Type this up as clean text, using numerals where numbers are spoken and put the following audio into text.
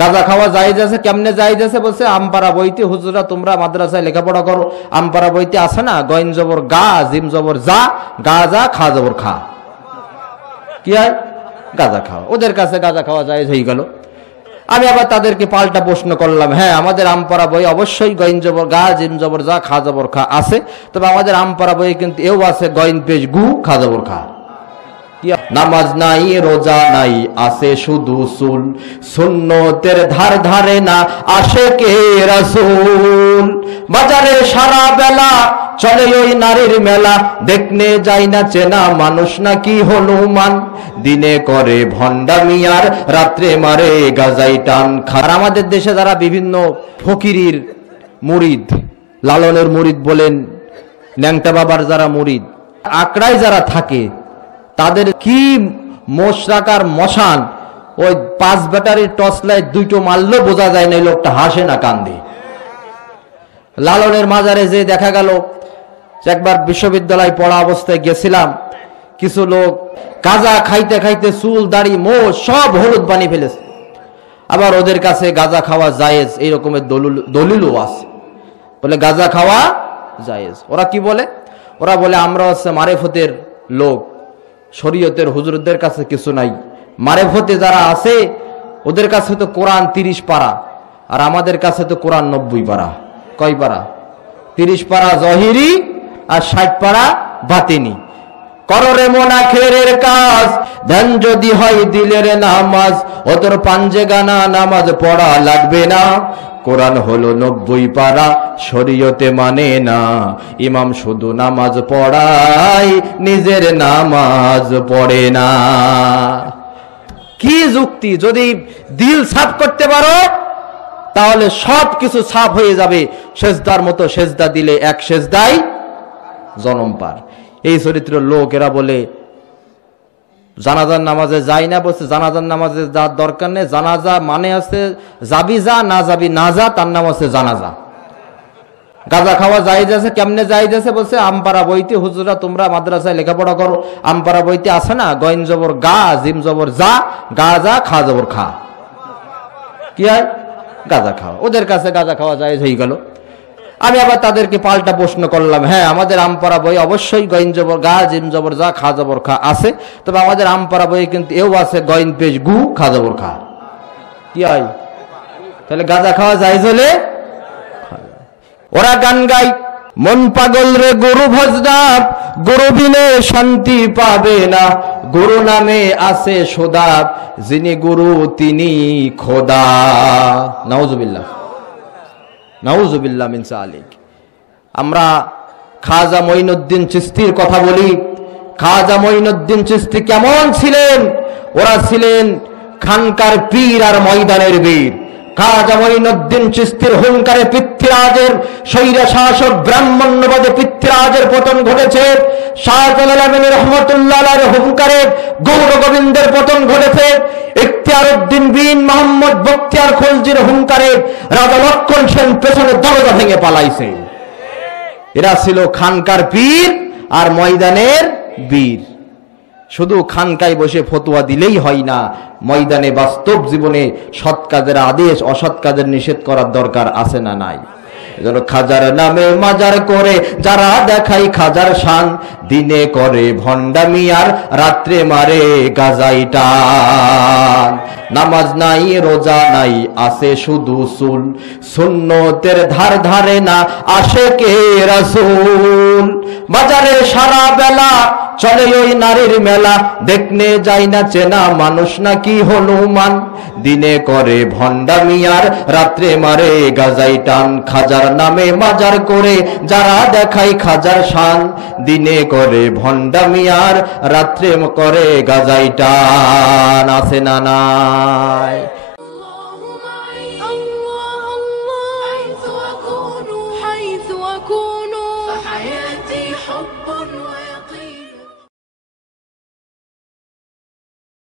গাঁজা খাওয়া জায়েজ আছে, কেমনে জায়েজ আছে বলছে আমপাড়া বইতে, হুজুরা তোমরা মাদ্রাসায় লেখাপড়া করো, আমপাড়া বইতে আছে না গইন জবর গা জিম জবর যা, গাঁজা খা জবর খা, কি হয় গাঁজা খাওয়া। ওদের কাছে গাঁজা খাওয়া জায়েজ হয়ে গেল। আমি আবার তাদেরকে পাল্টা প্রশ্ন করলাম, হ্যাঁ আমাদের আমপাড়া বই অবশ্যই গইন জবর গা জিম জবর যা খা জবর খা আছে, তবে আমাদের আমপাড়া বইয়ে কিন্তু এও আছে গইন পেশ গু খা জবর খা। নামাজ নাই রোজা নাই আছে শুধু চুল, সুন্নতের ধার ধারে না আশেকে রাসূল। বাজারে সারা বেলা চলে ওই নারীর মেলা, দেখনে যাই না চেনা মানুষ নাকি হনুমান, দিনে করে ভণ্ডামি আর রাত্রে মারে গাজাই টান। আর আমাদের দেশে যারা বিভিন্ন ফকিরির মুরিদ, লালনের মুরিদ বলেন, ন্যাংটা বাবার যারা মুরিদ, আকড়ায় যারা থাকে, তাদের কি মোশরাকার মশান, ওই 5 ব্যাটারির টর্চ লাইট দুটো মারলেও বোঝা যায় না এই লোকটা হাসে না কান্দে। লালনের মাজারে যে দেখা গেল, একবার বিশ্ববিদ্যালয় পড়া অবস্থায় গেছিলাম, কিছু লোক গাঁজা খাইতে খাইতে চুল দাড়ি মোষ সব হলুদ বানিয়ে ফেলেছে। আবার ওদের কাছে গাঁজা খাওয়া জায়েজ এই রকমের দলিলও আছে, বলে গাঁজা খাওয়া জায়েজ। ওরা কি বলে? ওরা বলে আমরা হচ্ছে মারেফতের লোক, শরীয়তের হুজুরদের কাছে কিছু নাই, মারেফতে যারা আছে ওদের কাছে তো কোরআন 30 পারা, আর আমাদের কাছে তো কোরআন 90 পারা। কয় পারা? 30 পারা জহিরি আর 60 পারা বাতিনি। কররে মোনাফেরের কাজ, ধ্যান যদি হয় দিলের নামাজ, ওদের পাঞ্জে গানা নামাজ পড়া লাগবে না। কোরআন হলো 90 পারা, শরীয়তে মানে না, ইমাম শুধু নামাজ পড়ায় নিজের নামাজ পড়ে না। কি যুক্তি! যদি দিল সাফ করতে পারো তাহলে সব কিছু সাফ হয়ে যাবে। সেজদার মতো সেজদা দিলে এক সেজদাই জনম পার। এই চরিত্রের লোক এরা বলে জানাজার নামাজে যাই না, বলছে জানাজার নামাজে যাওয়ার দরকার নেই, জানাজা মানে আছে যাবি যা, না যাবি না যা, তার নাম আছে জানাজা। গাঁজা খাওয়া জায়েজ আছে, কেমনে জায়েজ আছে বলছে আমপাড়া বইতে, হুজুরা তোমরা মাদ্রাসায় লেখাপড়া করো, আমপাড়া বইতে আছে না গইন জবর গা জিম জবর যা, গাঁজা খা জবর খা, কি হয় গাঁজা খাওয়া। ওদের কাছে গাঁজা খাওয়া জায়েজ হয়ে গেল। আমি আবার তাদেরকে পাল্টা প্রশ্ন করলাম, হ্যাঁ আমাদের আমপাড়া বই অবশ্যই গইন জবর গা জিম জবর যা খা জবর খা আছে, তবে আমাদের আমপাড়া বইয়ে কিন্তু এও আছে গইন পেশ গু খা জবর খা, কি হয় তাহলে গাঁজা খাওয়া জায়েজ হলে। ওরা গান গায়, মন পাগল রে গুরু ভজনা, গুরু বিনে শান্তি পাবে না, গুরু নামে আছে সদা, যিনি গুরু তিনি খোদা। নাউজুবিল্লাহ নাউজুবিল্লাহ মিন যালিক। আমরা খাজা মঈনুদ্দিন চিশতির কথা বলি। খাজা মঈনুদ্দিন চিশতি কেমন ছিলেন? ওরা ছিলেন খানকার পীর আর ময়দানের বীর। খাজা মঈনুদ্দিন চিশতির হুঙ্কারে পৃথ্বীরাজের স্বৈর শাসক ব্রাহ্মণ্যবাদে পৃথ্বীরাজের পতন ঘটেছে। শাহজালাল আমিনী রহমতুল্লাহ আলাইহির হুঙ্কারে গৌর গোবিন্দের পতন ঘটেছে। ইখতিয়ারউদ্দিন বিন মোহাম্মদ বখতিয়ার খলজির হুঙ্কারে রাজা লক্ষণ সেন পেছনে দরজা ভেঙে পালাইছে। এরা ছিল খানকার পীর আর ময়দানের বীর। শুধু খানকায় বসে ফতোয়া দিলেই হয় না, ময়দানে বাস্তব জীবনে সৎ কাজের আদেশ অসৎ কাজের নিষেধ করার দরকার আছে না নাই? এজন্য খাজার নামে মাজার করে যারা দেখাই খাজার শান, দিনে করে ভণ্ডামি আর রাত্রে মারে গাজাই টান। নামাজ নাই রোজা নাই আছে শুধু চুল, সুন্নতের ধার ধারে না আশেকে রাসূল। বাজারে সারা বেলা চলে ওই নারীর মেলা, দেখনে যাই না চেনা মানুষ নাকি হনুমান, দিনে করে ভণ্ডামি আর রাত্রে মারে গাজাই টান। খাজার নামে মাজার করে যারা দেখাই খাজার শান, দিনে করে ভণ্ডামি আর রাত্রে করে গাজাই টান। আছে না নাই? حيث أكون فحياتي حب